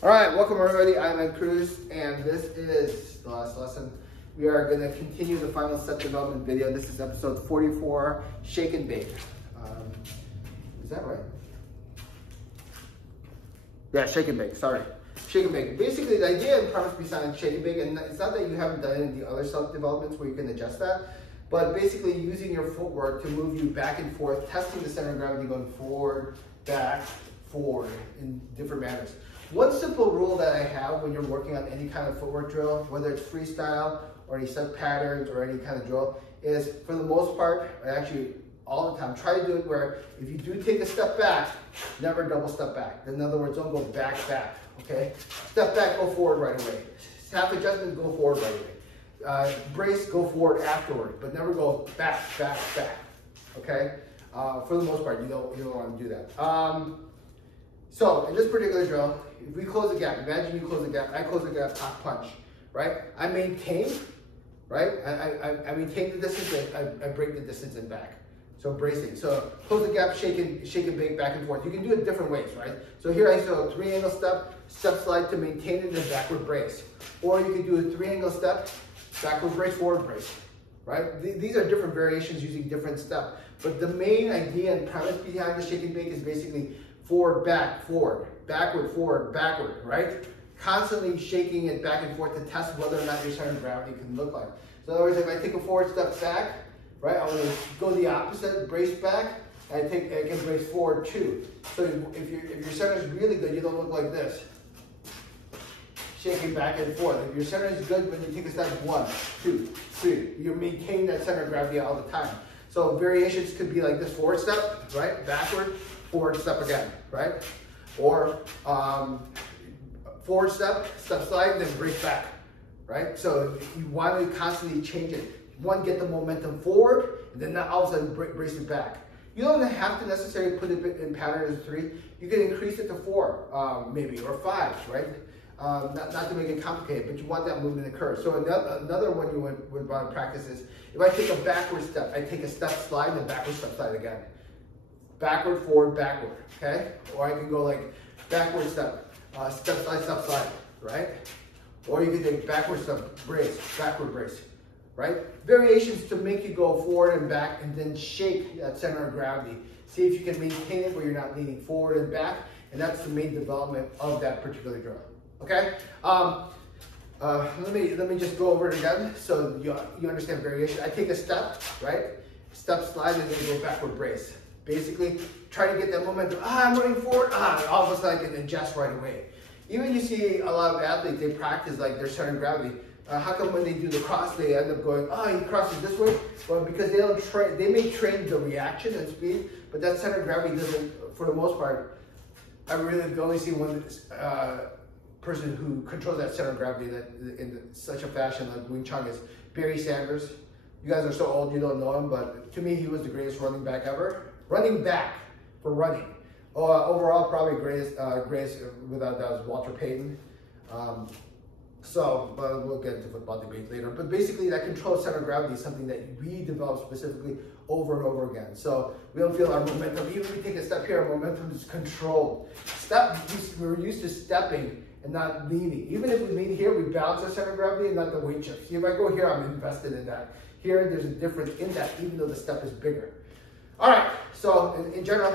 All right, welcome everybody. I'm Ed Cruz, and this is the last lesson. We are going to continue the final set development video. This is episode 44, shake and bake. Is that right? Yeah, shake and bake, sorry. Shake and bake. Basically, the idea and premise behind shake and bake, and it's not that you haven't done it in the other self-developments where you can adjust that, but basically using your footwork to move you back and forth, testing the center of gravity, going forward, back, forward in different manners. One simple rule that I have when you're working on any kind of footwork drill, whether it's freestyle or any set patterns or any kind of drill, is for the most part, or actually all the time, try to do it where if you do take a step back, never double step back. In other words, don't go back, okay? Step back, go forward right away. Half adjustment, go forward right away. Brace, go forward afterward, but never go back, okay? For the most part, you don't want to do that. So in this particular drill, if we close the gap, imagine you close the gap, I close the gap, top punch, right? I maintain, right? I maintain the distance, I break the distance and back. So bracing. So close the gap, shake and bake back and forth. You can do it different ways, right? So here I do a 3-angle step, step slide to maintain it, and backward brace. Or you can do a 3-angle step, backward brace, forward brace, right? These are different variations using different steps. But the main idea and premise behind the shake and bake is basically forward, back, forward, backward, backward, right? Constantly shaking it back and forth to test whether or not your center of gravity can look like. So in other words, if I take a forward step back, right, I'm going to go the opposite, brace back, and I can brace forward too. So if your center is really good, you don't look like this, shaking back and forth. If your center is good, when you take a step, 1, 2, 3, you maintain that center of gravity all the time. So variations could be like this: forward step, right, backward, forward step again, right? Or forward step, step slide, then brace back, right? So you want to constantly change it. One, get the momentum forward, and then all of a sudden brace it back. You don't have to necessarily put it in pattern as 3. You can increase it to 4, maybe, or 5, right? Not to make it complicated, but you want that movement to occur. So another one you would want to practice is, if I take a backward step, I take a step slide and backward step slide again. Backward, forward, backward, okay? Or I can go like backward step, step slide, right? Or you can take backward step, brace, backward brace, right? Variations to make you go forward and back and then shake that center of gravity. See if you can maintain it where you're not leaning forward and back, and that's the main development of that particular drill, okay? Let me just go over it again so you understand variation. I take a step, right? Step slide and then go backward brace. Basically, try to get that momentum. I'm running forward. All of a sudden I can adjust right away. Even you see a lot of athletes, they practice like their center of gravity. How come when they do the cross, they end up going, he crosses this way? Well, because they don't train. They may train the reaction and speed, but that center of gravity doesn't, for the most part. I really only see one person who controls that center of gravity in such a fashion like wingchun is Barry Sanders. You guys are so old, you don't know him, but to me, he was the greatest running back ever. Running back for running. Overall, probably greatest without doubt is Walter Payton. But we'll get into football debate later. But basically, that controlled center of gravity is something that we develop specifically over and over again. So we don't feel our momentum. Even if we take a step here, our momentum is controlled. We're used to stepping and not leaning. Even if we lean here, we balance our center of gravity and not the weight shift. See, if I go here, I'm invested in that. Here, there's a difference in that, even though the step is bigger. All right, so in general,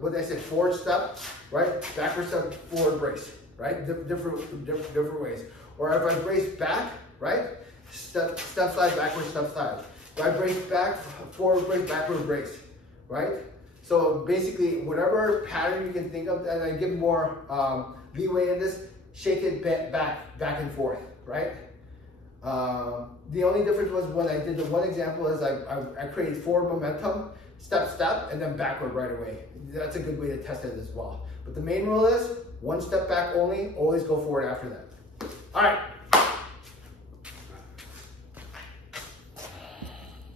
what did I say? Forward step, right? Backward step, forward brace, right? Different ways. Or if I brace back, right? Step slide, backward step slide. If I brace back, forward brace, backward brace, right? So basically, whatever pattern you can think of, and I give more leeway in this, shake it back and forth, right? The only difference was when I did the one example is I created forward momentum, step, and then backward right away. That's a good way to test it as well. But the main rule is, 1 step back only, always go forward after that. All right.